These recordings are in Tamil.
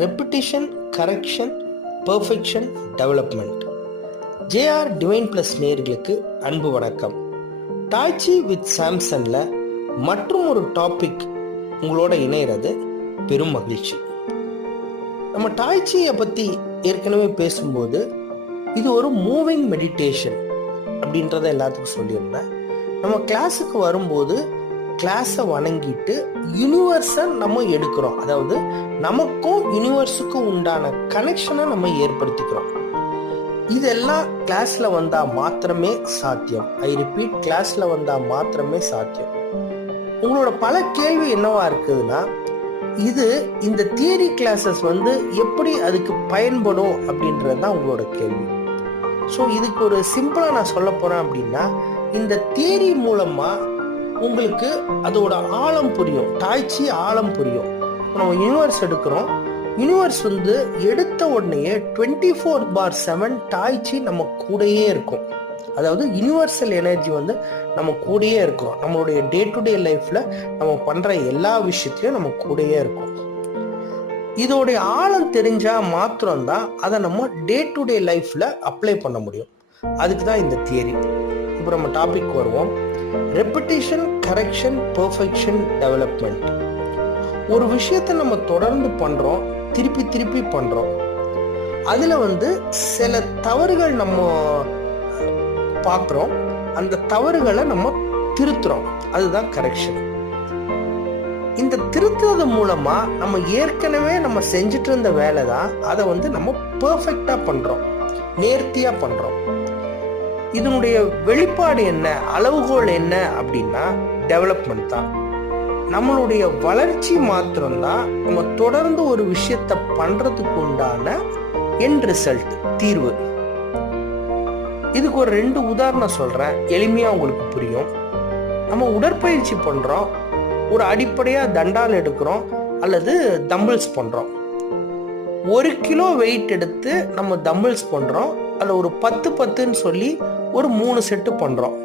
Repetition, correction, perfection, development. JR divine plus நேயர்களுக்கு அன்பு வணக்கம். டாய்ச்சி வித் சாம்சன்ல மற்றும் ஒரு டாபிக் உங்களோட இணைகிறது பெரும் மகிழ்ச்சி. நம்ம டாய்ச்சியை பற்றி ஏற்கனவே பேசும்போது இது ஒரு மூவிங் மெடிடேஷன் அப்படின்றத எல்லாத்துக்கும் சொல்லியிருந்தேன். நம்ம கிளாஸுக்கு வரும்போது கிளாஸை வணங்கிட்டு யூனிவர்ஸை நம்ம எடுக்கிறோம். அதாவது நமக்கும் யூனிவர்ஸுக்கும் உண்டான கனெக்ஷனை நம்ம ஏற்படுத்திக்கிறோம். இதெல்லாம் கிளாஸில் வந்தால் மாத்திரமே சாத்தியம். ஐ ரிப்பீட், கிளாஸில் வந்தால் மாத்திரமே சாத்தியம். உங்களோட பல கேள்வி என்னவா இருக்குதுன்னா, இந்த தியரி கிளாஸஸ் எப்படி அதுக்கு பயன்படும் அப்படின்றது தான் உங்களோட கேள்வி. ஸோ இதுக்கு ஒரு சிம்பிளாக நான் சொல்ல போகிறேன் அப்படின்னா, இந்த தியரி மூலமாக உங்களுக்கு அதோட ஆழம் புரியும், டாய்ச்சி ஆழம் புரியும். நம்ம யூனிவர்ஸ் எடுக்கிறோம், யூனிவர்ஸ் எடுத்த உடனேயே 24/7 டாய்ச்சி நம்ம கூடயே இருக்கும். அதாவது யூனிவர்சல் எனர்ஜி நம்ம கூடயே இருக்கும். நம்மளுடைய டே டு டே லைஃப்ல நம்ம பண்ற எல்லா விஷயத்திலையும் நம்ம கூடயே இருக்கும். இதோடைய ஆழம் தெரிஞ்சா மாத்திரம்தான் அதை நம்ம டே டு டே லைஃப்ல அப்ளை பண்ண முடியும். அதுக்கு தான் இந்த தியரி. இப்போ நம்ம டாபிக் வருவோம். Repetition, correction, perfection, development. ஒரு விஷயத்தை நம்ம தொடர்ந்து பண்றோம், திருப்பி திருப்பி பண்றோம். அதுல சில தவறுகள் நம்ம பார்க்குறோம், அந்த தவறுகளை நம்ம திருத்துறோம். அதுதான் கரெக்ஷன். இந்த திருத்துறது மூலமா நம்ம ஏற்கனவே நம்ம செஞ்சுட்டு இருந்த வேலை தான், அதை நம்ம பெர்ஃபெக்டா பண்றோம், நேர்த்தியா பண்றோம். இதனுடைய வெளிப்பாடு என்ன, அளவுகோல் என்ன அப்படின்னா டெவலப்மெண்ட் தான். நம்மளுடைய வளர்ச்சி மாத்திரம்தான் நம்ம தொடர்ந்து ஒரு விஷயத்தை பண்றதுக்கு உண்டான எண்ட் ரிசல்ட், தீர்வு. இதுக்கு ஒரு 2 உதாரணம் சொல்றேன், எளிமையா உங்களுக்கு புரியும். நம்ம உடற்பயிற்சி பண்றோம், ஒரு அடிப்படையா தண்டால் எடுக்கிறோம் அல்லது தம்பிள்ஸ் பண்றோம். 1 கிலோ வெயிட் எடுத்து நம்ம தம்பிள்ஸ் பண்றோம், அல்ல ஒரு 10-10ன்னு சொல்லி ஒரு 3 செட்டு பண்றோம்.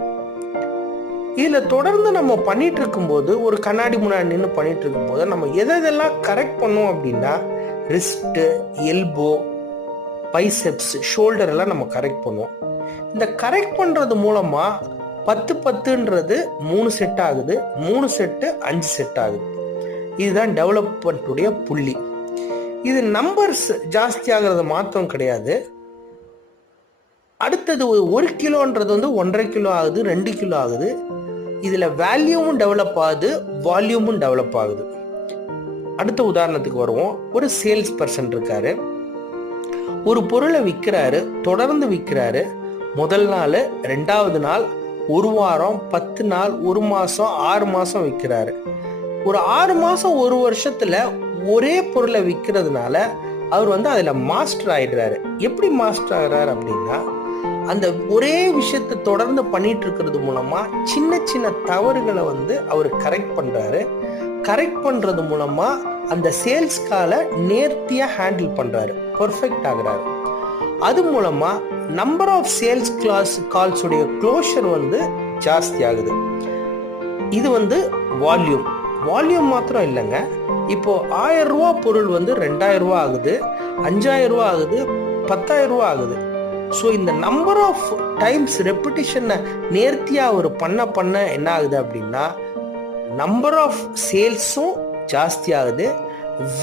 இதுல தொடர்ந்து நம்ம பண்ணிட்டு இருக்கும்போது, ஒரு கண்ணாடி முன்னாடி நின்று பண்ணிட்டு இருக்கும்போது நம்ம எதெல்லாம் கரெக்ட் பண்ணுவோம் அப்படின்னா, ரிஸ்ட், எல்போ, பைசெப்ஸ், ஷோல்டர் எல்லாம் நம்ம கரெக்ட் பண்ணுவோம். இந்த கரெக்ட் பண்றது மூலமா 10-10ன்றது 3 செட் ஆகுது, 3 செட்டு 5 செட் ஆகுது. இதுதான் டெவலப்மெண்ட்டுடைய புள்ளி. இது நம்பர்ஸ் ஜாஸ்தி ஆகிறது மாத்திரம் கிடையாது. அடுத்தது 1 கிலோன்றது 1.5 கிலோ ஆகுது, 2 கிலோ ஆகுது. இதுல வேல்யூமும் டெவலப் ஆகுது, வால்யூமும் டெவலப் ஆகுது. அடுத்த உதாரணத்துக்கு வருவோம். ஒரு சேல்ஸ் பர்சன் இருக்காரு, ஒரு பொருளை விற்கிறாரு, தொடர்ந்து விற்கிறாரு. முதல் நாள், 2வது நாள், 1 வாரம், 10 நாள், 1 மாசம், 6 மாசம் விற்கிறாரு. ஒரு 6 மாசம், 1 வருஷத்துல ஒரே பொருளை விற்கிறதுனால அவர் அதுல மாஸ்டர் ஆயிடுறாரு. எப்படி மாஸ்டர் ஆகிறாரு அப்படின்னா, அந்த ஒரே விஷயத்தை தொடர்ந்து பண்ணிட்டு இருக்கிறது மூலமா சின்ன சின்ன தவறுகளை அவர் கரெக்ட் பண்றாரு. கரெக்ட் பண்றது மூலமா அந்த சேல்ஸ் காலை நேர்த்தியா ஹேண்டில் பண்றாரு, பெர்ஃபெக்ட் ஆகுறாரு. அது மூலமா நம்பர் ஆஃப் சேல்ஸ் கால்ஸ் உடைய க்ளோஷர் ஜாஸ்தி ஆகுது. இது வால்யூம். வால்யூம் மாத்திரம் இல்லைங்க. இப்போ 1000 ரூபா பொருள் 2000 ரூபா ஆகுது, 5000 ரூபா ஆகுது, 10,000 ரூபா ஆகுது. ஸோ இந்த நம்பர் ஆஃப் டைம்ஸ் ரெப்பிட்டிஷனை நேர்த்தியா அவர் பண்ண என்ன ஆகுது அப்படின்னா, நம்பர் ஆஃப் சேல்ஸும் ஜாஸ்தி ஆகுது,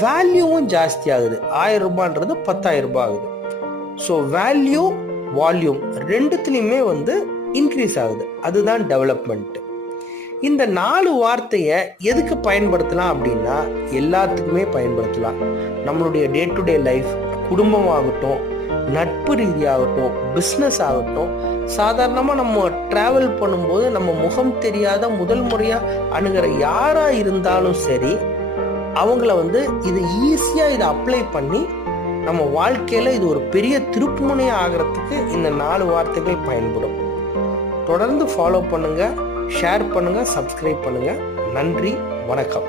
வேல்யூவும் ஜாஸ்தி ஆகுது. 1000 ரூபான்றது 10,000 ரூபாய் ஆகுது. ஸோ வேல்யூ, வால்யூம் ரெண்டுத்துலையுமே இன்க்ரீஸ் ஆகுது. அதுதான் டெவலப்மெண்ட். இந்த 4 வார்த்தையை எதுக்கு பயன்படுத்தலாம் அப்படின்னா, எல்லாத்துக்குமே பயன்படுத்தலாம். நம்மளுடைய டே டு டே லைஃப், குடும்பமாகட்டும், நட்பு ரீதியாகட்டும், பிஸ்னஸ் ஆகட்டும், சாதாரணமாக நம்ம டிராவல் பண்ணும்போது நம்ம முகம் தெரியாத முதல் முறையாக அணுகிற யாரா இருந்தாலும் சரி, அவங்கள இது ஈஸியாக இதை அப்ளை பண்ணி நம்ம வாழ்க்கையில இது ஒரு பெரிய திருப்புமுனையா ஆகிறதுக்கு இந்த 4 வார்த்தைகள் பயன்படும். தொடர்ந்து ஃபாலோ பண்ணுங்க, ஷேர் பண்ணுங்க, சப்ஸ்கிரைப் பண்ணுங்க. நன்றி, வணக்கம்.